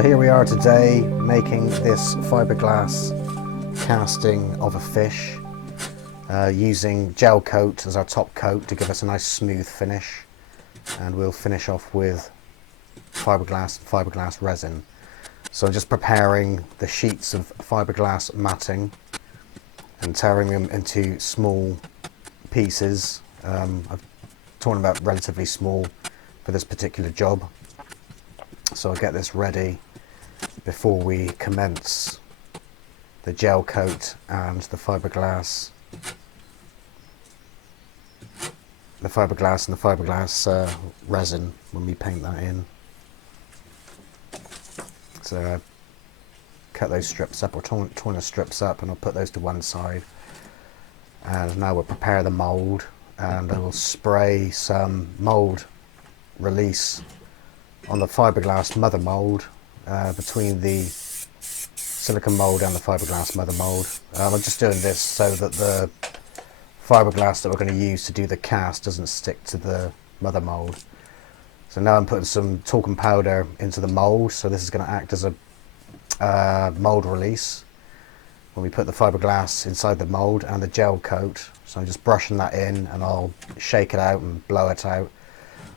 So here we are today making this fiberglass casting of a fish using gel coat as our top coat to give us a nice smooth finish, and we'll finish off with fiberglass resin. So I'm just preparing the sheets of fiberglass matting and tearing them into small pieces. I've torn them out relatively small for this particular job. So I'll get this ready before we commence the gel coat and the fiberglass resin when we paint that in. So I cut those strips up, or torn the strips up, and I'll put those to one side. And now we'll prepare the mould, and I will spray some mould release on the fiberglass mother mould between the silicone mould and the fiberglass mother mould. I'm just doing this so that the fiberglass that we're going to use to do the cast doesn't stick to the mother mould. So now I'm putting some talcum powder into the mould, so this is going to act as a mould release when we put the fiberglass inside the mould and the gel coat. So I'm just brushing that in, and I'll shake it out and blow it out.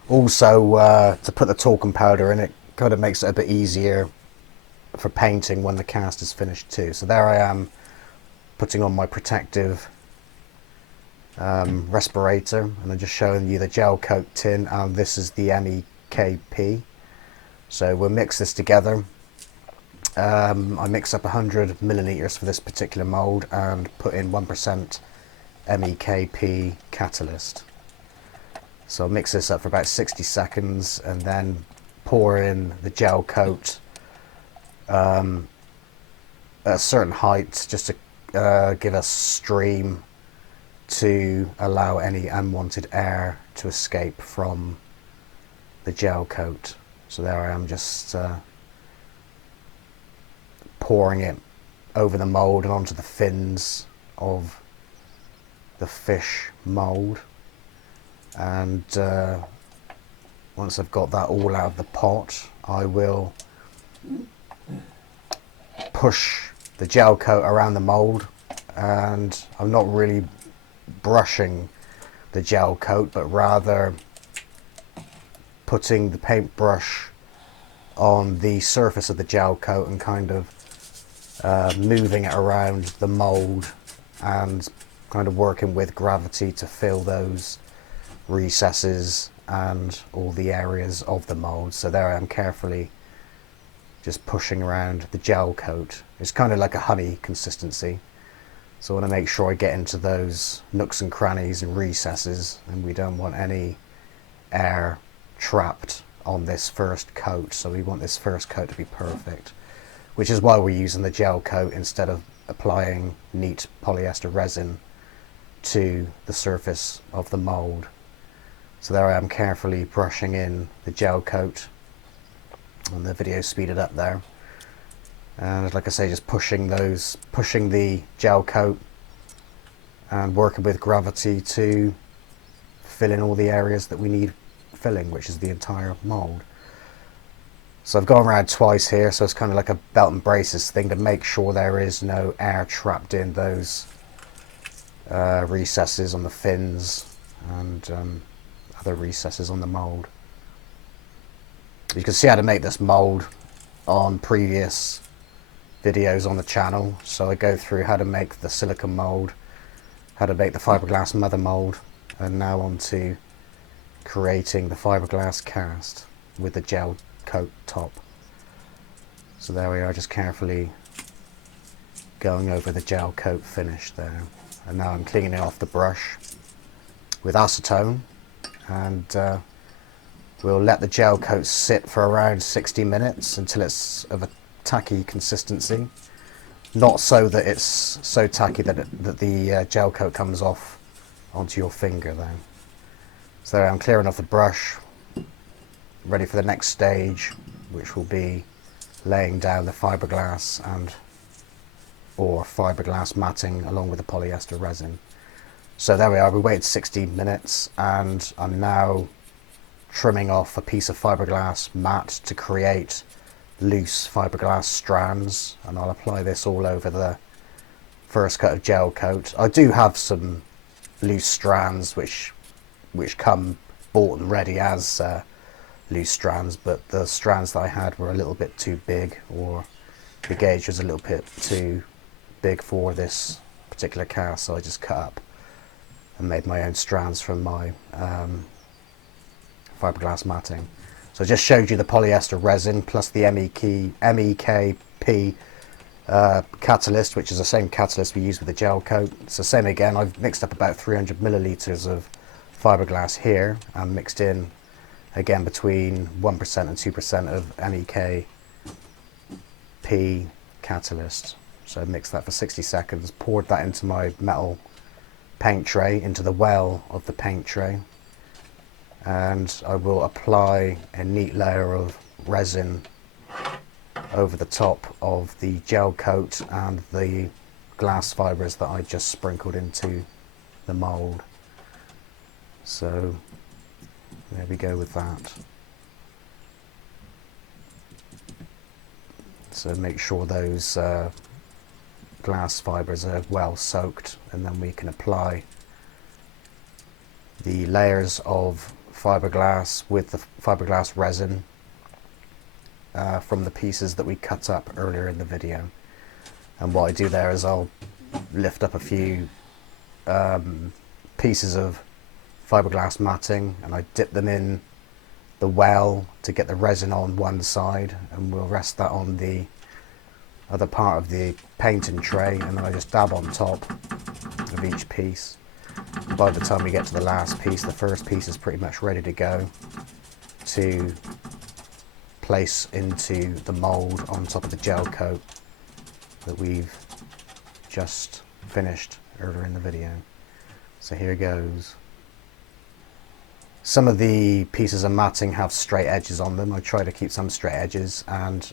Also, to put the talcum powder in, it kind of makes it a bit easier for painting when the cast is finished too. So there I am putting on my protective respirator, and I'm just showing you the gel coat tin, and this is the MEKP. So we'll mix this together. I mix up 100 milliliters for this particular mould and put in 1% MEKP catalyst. So I'll mix this up for about 60 seconds and then pour in the gel coat at a certain height, just to give us stream to allow any unwanted air to escape from the gel coat. So there I am, just pouring it over the mould and onto the fins of the fish mould. And once I've got that all out of the pot, I will push the gel coat around the mould, and I'm not really brushing the gel coat, but rather putting the paintbrush on the surface of the gel coat and kind of moving it around the mould and kind of working with gravity to fill those recesses and all the areas of the mould. So there I am carefully just pushing around the gel coat. It's kind of like a honey consistency, so I want to make sure I get into those nooks and crannies and recesses, and we don't want any air trapped on this first coat. So we want this first coat to be perfect, which is why we're using the gel coat instead of applying neat polyester resin to the surface of the mould. So there I am carefully brushing in the gel coat, and the video speeded up there. And like I say, just pushing the gel coat and working with gravity to fill in all the areas that we need filling, which is the entire mould. So I've gone around twice here, so it's kind of like a belt and braces thing to make sure there is no air trapped in those recesses on the fins and other recesses on the mould. You can see how to make this mould on previous videos on the channel. So I go through how to make the silicone mould, how to make the fiberglass mother mould, and now on to creating the fiberglass cast with the gel coat top. So there we are, just carefully going over the gel coat finish there. And now I'm cleaning off the brush with acetone, and we'll let the gel coat sit for around 60 minutes until it's of a tacky consistency. Not so that it's so tacky that the gel coat comes off onto your finger then. So I'm clearing off the brush, ready for the next stage, which will be laying down the fiberglass or fiberglass matting along with the polyester resin. So there we are, we waited 60 minutes, and I'm now trimming off a piece of fiberglass mat to create loose fiberglass strands, and I'll apply this all over the first coat of gel coat. I do have some loose strands which come bought and ready as loose strands, but the strands that I had were a little bit too big, or the gauge was a little bit too big for this particular cast, so I just cut up and made my own strands from my fiberglass matting. So I just showed you the polyester resin plus the MEKP catalyst, which is the same catalyst we use with the gel coat. It's the same again. I've mixed up about 300 millilitres of fiberglass here and mixed in again between 1% and 2% of MEKP catalyst. So I mixed that for 60 seconds, poured that into my metal paint tray, into the well of the paint tray, and I will apply a neat layer of resin over the top of the gel coat and the glass fibres that I just sprinkled into the mould. So there we go with that. So make sure those glass fibres are well soaked, and then we can apply the layers of fiberglass with the fiberglass resin from the pieces that we cut up earlier in the video. And what I do there is I'll lift up a few pieces of fiberglass matting and I dip them in the well to get the resin on one side, and we'll rest that on the other part of the painting tray, and then I just dab on top of each piece. By the time we get to the last piece, the first piece is pretty much ready to go to place into the mould on top of the gel coat that we've just finished earlier in the video. So here goes. Some of the pieces of matting have straight edges on them. I try to keep some straight edges, and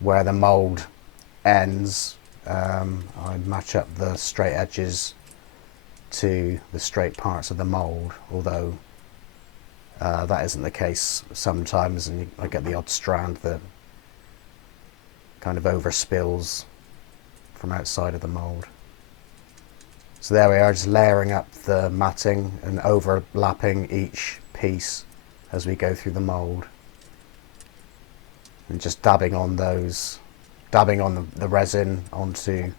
where the mould ends, I match up the straight edges to the straight parts of the mould, although that isn't the case sometimes, and I get the odd strand that kind of overspills from outside of the mould. So there we are, just layering up the matting and overlapping each piece as we go through the mould, and just dabbing on the resin onto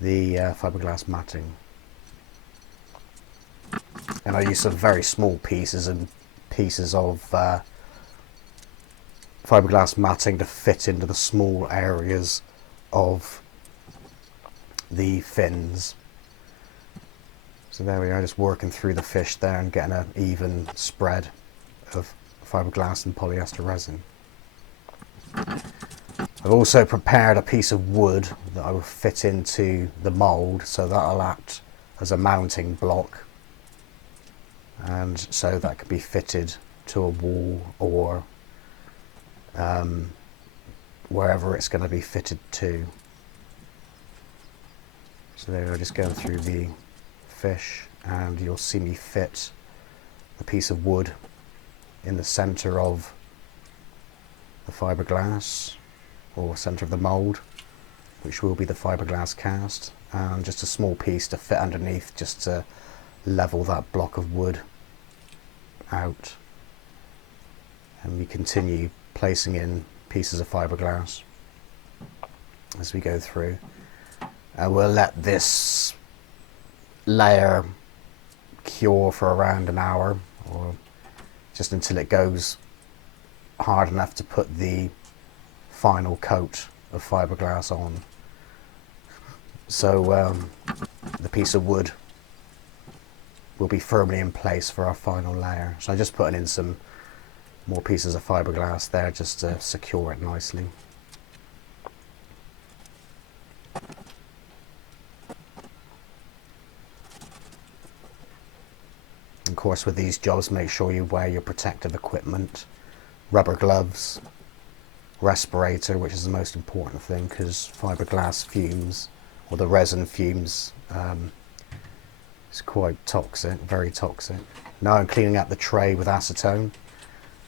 the fiberglass matting. And I use some very small pieces of fiberglass matting to fit into the small areas of the fins. So there we are, just working through the fish there and getting an even spread of fiberglass and polyester resin. I've also prepared a piece of wood that I will fit into the mould, so that'll act as a mounting block, and so that could be fitted to a wall or wherever it's going to be fitted to. So there, I'll just go through the fish, and you'll see me fit a piece of wood in the centre of the fiberglass, or centre of the mould, which will be the fiberglass cast, and just a small piece to fit underneath, just to level that block of wood out. And we continue placing in pieces of fiberglass as we go through, and we'll let this layer cure for around an hour, or just until it goes hard enough to put the final coat of fiberglass on. So the piece of wood will be firmly in place for our final layer. So I'm just putting in some more pieces of fiberglass there just to secure it nicely. Of course, with these jobs, make sure you wear your protective equipment, rubber gloves, respirator, which is the most important thing, because fiberglass fumes, or the resin fumes, is quite toxic, very toxic. Now I'm cleaning up the tray with acetone,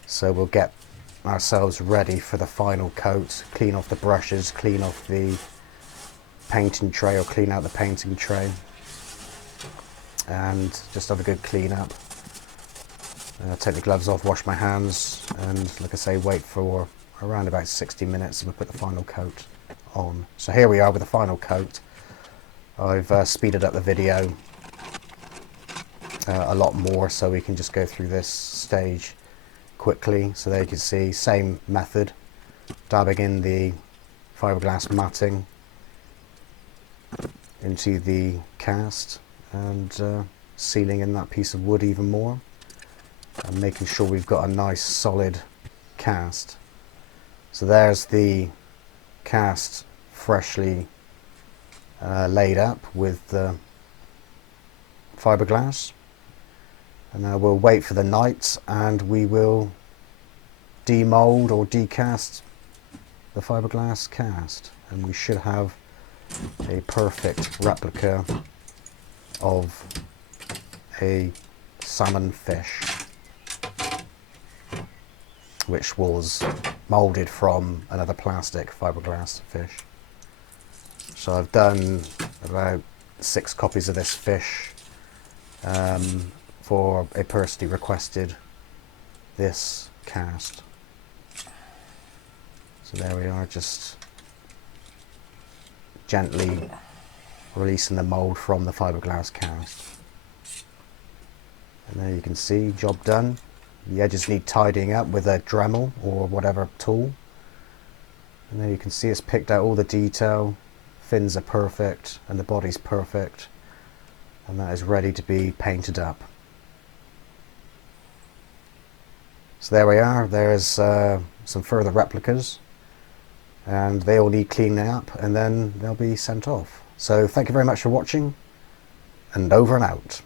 so we'll get ourselves ready for the final coat. Clean off the brushes, clean off the painting tray, or clean out the painting tray, and just have a good clean up. Take the gloves off, wash my hands, and like I say, wait for around about 60 minutes and we'll put the final coat on. So here we are with the final coat. I've speeded up the video a lot more so we can just go through this stage quickly. So there you can see, same method, dabbing in the fiberglass matting into the cast and sealing in that piece of wood even more, and making sure we've got a nice solid cast. So there's the cast freshly laid up with the fiberglass, and now we'll wait for the night and we will demold or decast the fiberglass cast, and we should have a perfect replica of a salmon fish, which was moulded from another plastic fiberglass fish. So I've done about 6 copies of this fish for a person who requested this cast. So there we are, just gently releasing the mould from the fiberglass cast. And there you can see, job done. The edges need tidying up with a Dremel or whatever tool. And there you can see it's picked out all the detail. Fins are perfect and the body's perfect, and that is ready to be painted up. So there we are. There's some further replicas, and they all need cleaning up and then they'll be sent off. So thank you very much for watching, and over and out.